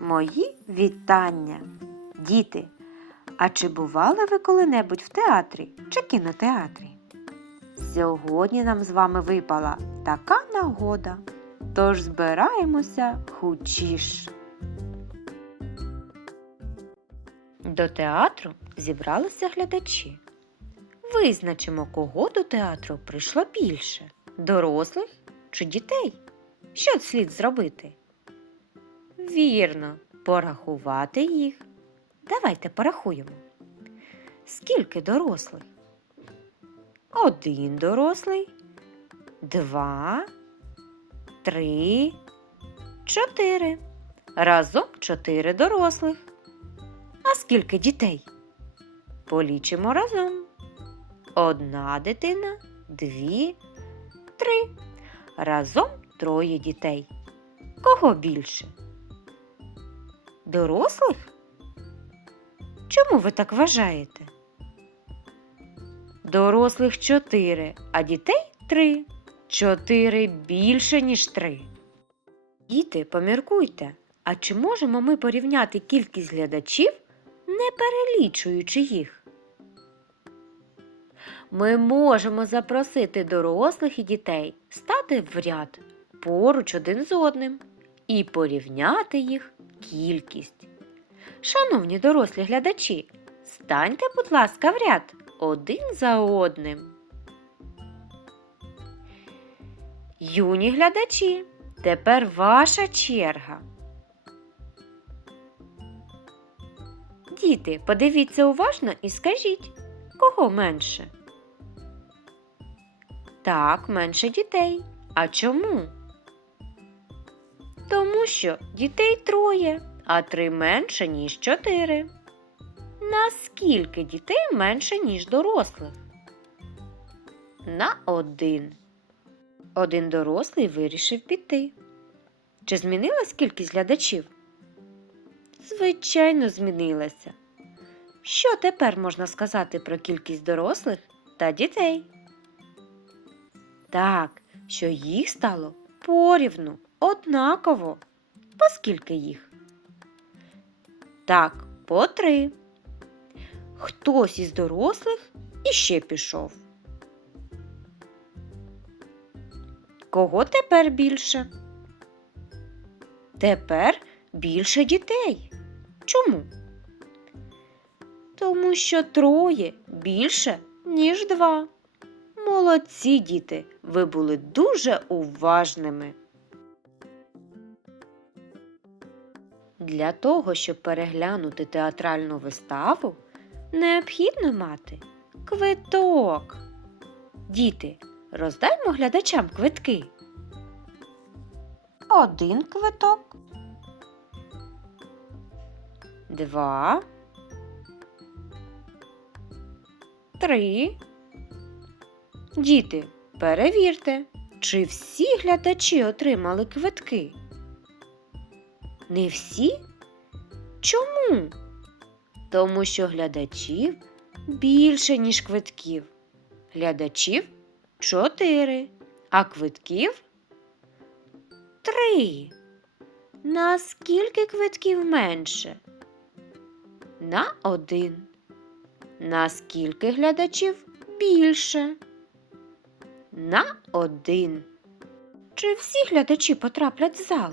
Мої вітання, діти. А чи бували ви коли-небудь в театрі чи кінотеатрі? Сьогодні нам з вами випала така нагода. Тож збираємося хучіш. До театру зібралися глядачі. Визначимо, кого до театру прийшло більше дорослих чи дітей. Що слід зробити? Вірно, порахувати їх. Давайте порахуємо. Скільки дорослих? Один дорослий, два, три, чотири. Разом чотири дорослих. А скільки дітей? Полічимо разом. Одна дитина, дві, три. Разом троє дітей. Кого більше? Дорослих? Чому ви так вважаєте? Дорослих чотири, а дітей три. Чотири більше, ніж три. Діти, поміркуйте, а чи можемо ми порівняти кількість глядачів, не перелічуючи їх? Ми можемо запросити дорослих і дітей стати в ряд поруч один з одним і порівняти їх кількість. Шановні дорослі глядачі, станьте, будь ласка, в ряд один за одним. Юні глядачі, тепер ваша черга. Діти, подивіться уважно і скажіть, кого менше? Так, менше дітей. А чому? Тому що дітей троє, а три менше, ніж чотири. Наскільки дітей менше, ніж дорослих? На один. Один дорослий вирішив піти. Чи змінилась кількість глядачів? Звичайно, змінилася. Що тепер можна сказати про кількість дорослих та дітей? Так, що їх стало порівну, однаково. Поскільки їх? Так, по три. Хтось із дорослих іще пішов. Кого тепер більше? Тепер більше дітей. Чому? Тому що троє більше, ніж два. Молодці діти, ви були дуже уважними. Для того, щоб переглянути театральну виставу, необхідно мати квиток. Діти, роздаймо глядачам квитки. Один квиток. Два. Три. Діти, перевірте, чи всі глядачі отримали квитки. Не всі? Чому? Тому що глядачів більше, ніж квитків. Глядачів чотири, а квитків три. На скільки квитків менше? На один. На скільки глядачів більше? На один. Чи всі глядачі потраплять в зал?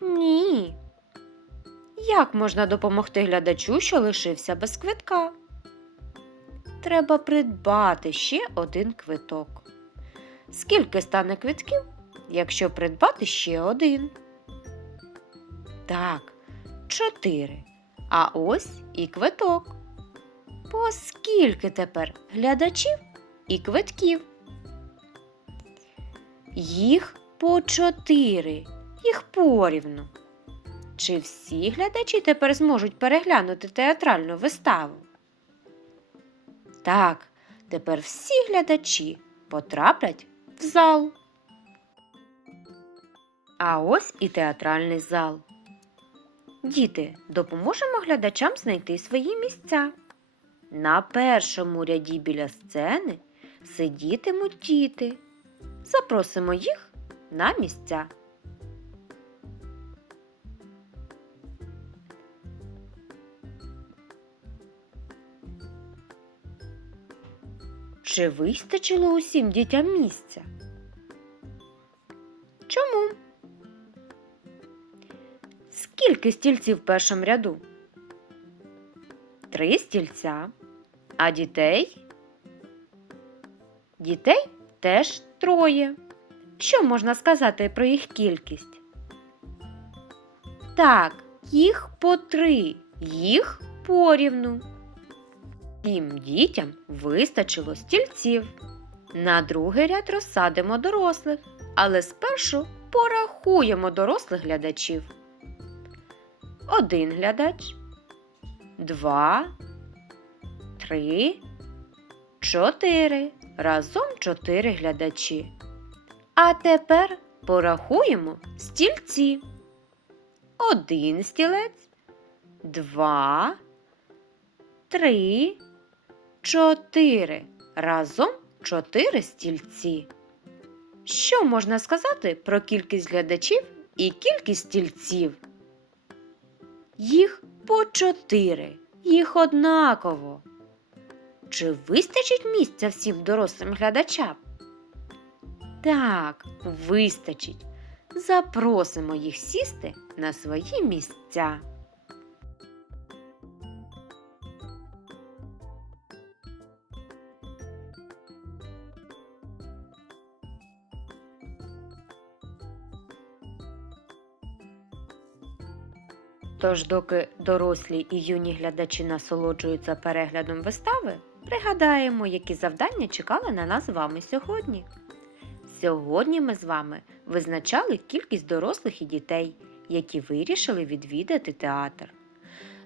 Ні. Як можна допомогти глядачу, що лишився без квитка? Треба придбати ще один квиток. Скільки стане квитків, якщо придбати ще один? Так, чотири. А ось і квиток. По скільки тепер глядачів і квитків? Їх по чотири. Їх порівну. Чи всі глядачі тепер зможуть переглянути театральну виставу? Так, тепер всі глядачі потраплять в зал. А ось і театральний зал. Діти, допоможемо глядачам знайти свої місця. На першому ряді біля сцени сидітимуть діти. Запросимо їх на місця. Чи вистачило усім дітям місця? Чому? Скільки стільців в першому ряду? Три стільця. А дітей? Дітей теж троє. Що можна сказати про їх кількість? Так, їх по три, їх порівну. Всім дітям вистачило стільців. На другий ряд розсадимо дорослих, але спершу порахуємо дорослих глядачів. Один глядач, два, три, чотири. Разом чотири глядачі. А тепер порахуємо стільці. Один стілець, два, три, чотири. Разом чотири стільці. Що можна сказати про кількість глядачів і кількість стільців? Їх по чотири, їх однаково. Чи вистачить місця всім дорослим глядачам? Так, вистачить. Запросимо їх сісти на свої місця. Тож, доки дорослі і юні глядачі насолоджуються переглядом вистави, пригадаємо, які завдання чекали на нас з вами сьогодні. Сьогодні ми з вами визначали кількість дорослих і дітей, які вирішили відвідати театр.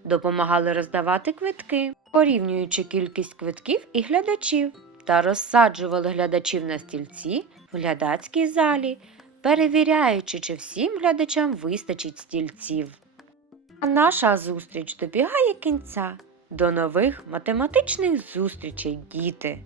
Допомагали роздавати квитки, порівнюючи кількість квитків і глядачів, та розсаджували глядачів на стільці в глядацькій залі, перевіряючи, чи всім глядачам вистачить стільців. Наша зустріч добігає кінця. До нових математичних зустрічей, діти!